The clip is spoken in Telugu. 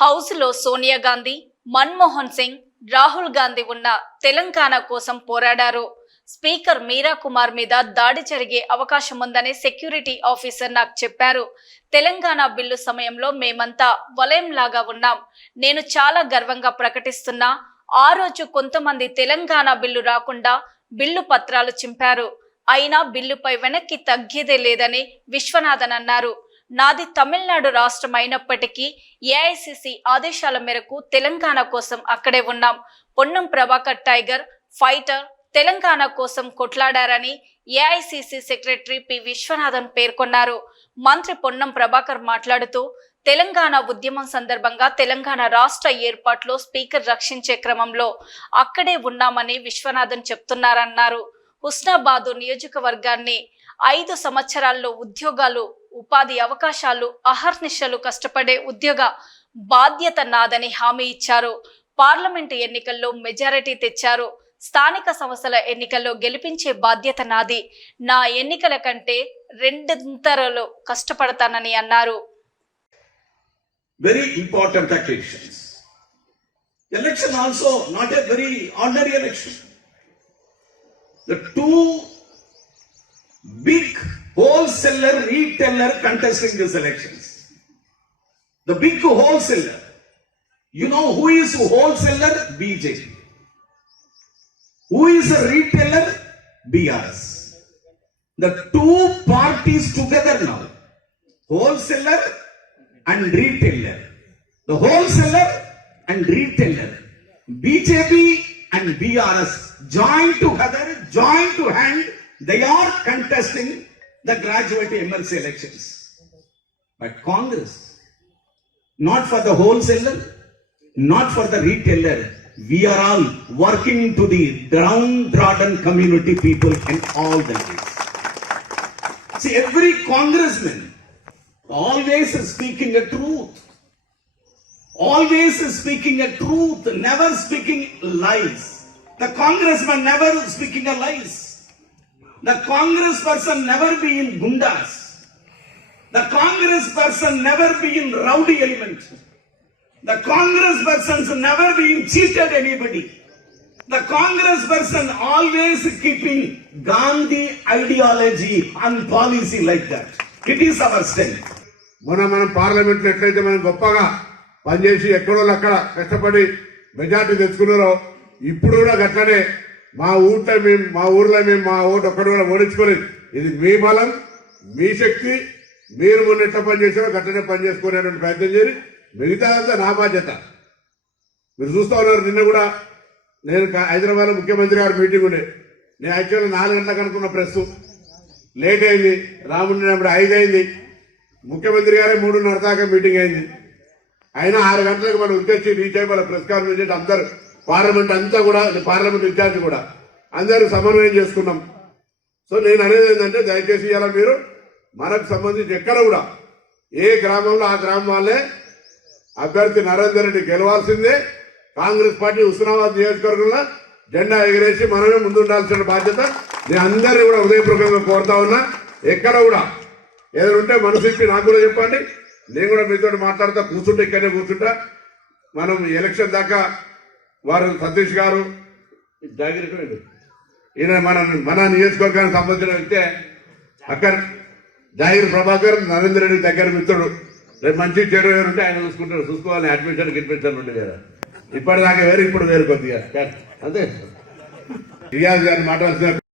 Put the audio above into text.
హౌస్ లో సోనియా గాంధీ, మన్మోహన్ సింగ్, రాహుల్ గాంధీ ఉన్న తెలంగాణ కోసం పోరాడారు. స్పీకర్ మీరా కుమార్ మీద దాడి జరిగే అవకాశం ఉందని సెక్యూరిటీ ఆఫీసర్ నాకు చెప్పారు. తెలంగాణ బిల్లు సమయంలో మేమంతా వలయంలాగా ఉన్నాం. నేను చాలా గర్వంగా ప్రకటిస్తున్నా. ఆ రోజు కొంతమంది తెలంగాణ బిల్లు రాకుండా బిల్లు పత్రాలు చింపారు. అయినా బిల్లుపై వెనక్కి తగ్గేదే లేదని విశ్వనాథన్ అన్నారు. నాది తమిళనాడు రాష్ట్రం అయినప్పటికీ ఏఐసిసి ఆదేశాల మేరకు తెలంగాణ కోసం అక్కడే ఉన్నాం. పొన్నం ప్రభాకర్ టైగర్ ఫైటర్ తెలంగాణ కోసం కొట్లాడారని ఏఐసిసి సెక్రటరీ పి విశ్వనాథన్ పేర్కొన్నారు. మంత్రి పొన్నం ప్రభాకర్ మాట్లాడుతూ తెలంగాణ ఉద్యమం సందర్భంగా తెలంగాణ రాష్ట్ర ఏర్పాటులో స్పీకర్ రక్షించే క్రమంలో అక్కడే ఉన్నామని విశ్వనాథన్ చెప్తున్నారన్నారు. హుస్నాబాదు నియోజకవర్గాన్ని 5 సంవత్సరాల్లో ఉద్యోగాలు, ఉపాధి అవకాశాలు, అహర్నిశలు కష్టపడే ఉద్యోగ బాధ్యత నాదని హామీ ఇచ్చారు. పార్లమెంటు ఎన్నికల్లో మెజారిటీ తెచ్చారు. స్థానిక సంస్థల ఎన్నికల్లో గెలిపించే బాధ్యత నాది. నా ఎన్నికల కంటే రెండింతలు కష్టపడతానని అన్నారు. Very important occasions. Election also not a very ordinary election. The two big wholesaler retailer contesting these elections. The big wholesaler. You know who is wholesaler? BJP. Who is a retailer? BRS. The two parties together now. Wholesaler and retailer. The wholesaler and retailer. BJP and BRS joined together, joined to hand, they are contesting the graduate MLC elections. But Congress, not for the wholesaler, not for the retailer, we are all working to the downtrodden community people in all the ways. See, every congressman always is speaking a truth. Always is speaking a truth, never speaking lies. The congressman never speaking a lies. The congress person never be in gundas. The congress person never be in rowdy element. The congress persons never be in cheated anybody. The congress person always keeping Gandhi ideology and policy like that. It is our strength. మనం పార్లమెంట్ ఎట్లయితే మనం గొప్పగా పనిచేసి ఎక్కడో అక్కడ కష్టపడి మెజార్టీ తెచ్చుకున్నారో ఇప్పుడు కూడా అట్లనే మా ఊర్లో మేము మా ఓటు ఒక్కడు కూడా ఓడించుకోలేదు. ఇది మీ బలం, మీ శక్తి. మీరు మొన్న ఎట్లా పనిచేసారో గట్లనే పనిచేసుకునేటువంటి ప్రయత్నం చేసి మిగతాదంతా నా బాధ్యత. మీరు చూస్తూ ఉన్నారు. నిన్న కూడా నేను హైదరాబాద్లో ముఖ్యమంత్రి గారు మీటింగ్ ఉండే. నేను యాక్చువల్గా 4 గంటలకు అనుకున్న ప్రెస్ లేట్ అయింది. రాముడిని 5 అయింది. ముఖ్యమంత్రి గారే 3:30 దాకా మీటింగ్ అయింది. అయినా 6 గంటలకు మనం ఉద్దేశించి రీచ్ అయ్యి మన ప్రెస్ కాన్ఫరెన్స్ చేసి అందరు పార్లమెంట్ అంతా కూడా, పార్లమెంట్ ఇన్ఛార్జ్ కూడా అందరూ సమన్వయం చేసుకున్నాం. సో నేను అనేది ఏంటంటే దయచేసి ఇలా మీరు మనకు సంబంధించి ఎక్కడ కూడా ఏ గ్రామంలో ఆ గ్రామం వాళ్ళే అభ్యర్థి నరేందర్ రెడ్డి గెలవాల్సిందే. కాంగ్రెస్ పార్టీ హుస్నాబాద్ నియోజకవర్గంలో జెండా ఎగిరేసి మనమే ముందుండాల్సిన బాధ్యత నేను అందరినీ కూడా హృదయపూర్వకంగా కోరుతా ఉన్నా. ఎక్కడ కూడా ఏదైనా ఉంటే మనసు ఇప్పి నాకు కూడా చెప్పండి. నేను కూడా మీతో మాట్లాడుతా, కూర్చుంటే ఇక్కడనే కూర్చుంటా. మనం ఎలక్షన్ దాకా వారు సతీష్ గారు జాగిరి ఈయన మన నియోజకవర్గానికి సంబంధించిన వ్యక్తే. అక్కడ జాగిరి ప్రభాకర్ నరేందర్ రెడ్డి దగ్గర మిత్రుడు. రేపు మంచి చెడు ఉంటే ఆయన చూసుకుంటారు. చూసుకోవాలి. అడ్మిషన్ గిడ్మిషన్ ఉండే కదా. ఇప్పటిదాకా వేరు, ఇప్పుడు వేరు కొద్దిగా అంతే. రియాజ్ గారిని మాట్లాడుతున్నారు.